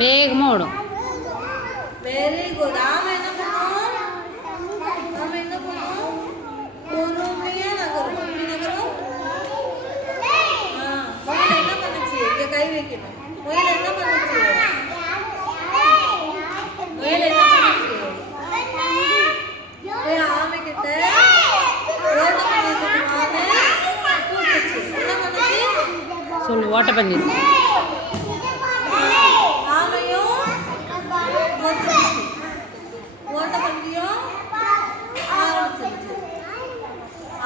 வேகமாக ஓடும். Very good. ஆமா என்ன பண்ணும்? ஆமா என்ன பண்ணும்? பொறுமையா நகரும். இப்படி நகரும். முயல் என்ன பண்ணுச்சு? இங்க கை வைக்கணும். முயல் என்ன பண்ணுச்சு? முயல் என்ன பண்ணுச்சு? போய் ஆமை கிட்ட ஓட்டப்பந்தயத்துக்கு கூப்பிட்டுச்சு. என்ன பண்ணுச்சு? சொல்லு. ஓட்டப்பந்தயம். ஓட்டப்பந்தயம்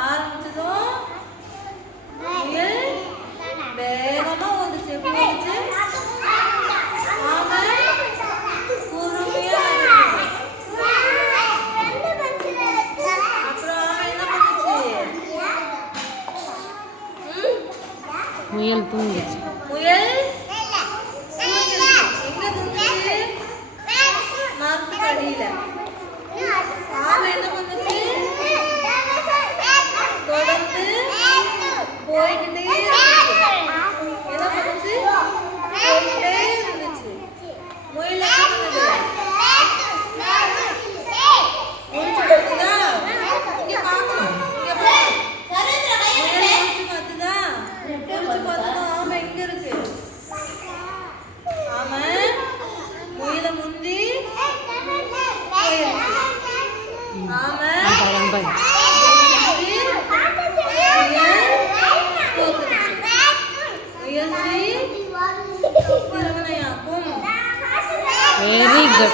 ஆரம்பிச்சதும் முயல் வேகமா ஓடுச்சு. எப்படி ஓடுச்சு? ஆமை பொறுமையா அப்புறம் ஆமை என்ன பண்ணுச்சு? முயல் தூங்கிச்சு. முயல் எங்க தூங்குச்சு? மரத்துக்கு அடியில. ஆமை என்ன பண்ணுச்சு? தொடர்ந்து போய்கிட்டே இருந்துச்சு. என்ன பண்ணுச்சு? போய்கிட்டே இருந்துச்சு. முயல் என்ன பண்ணுது? முடிச்சு பார்த்துதா? இங்க பார்க்கலாம். இங்க பாரு. முயல் முடிச்சு பார்த்துதா? முடிச்சு பார்த்ததும் ஆமை எங்க இருக்கு? ஆமை முயல முந்தி ஆமை முயற்சி வெரி குட்.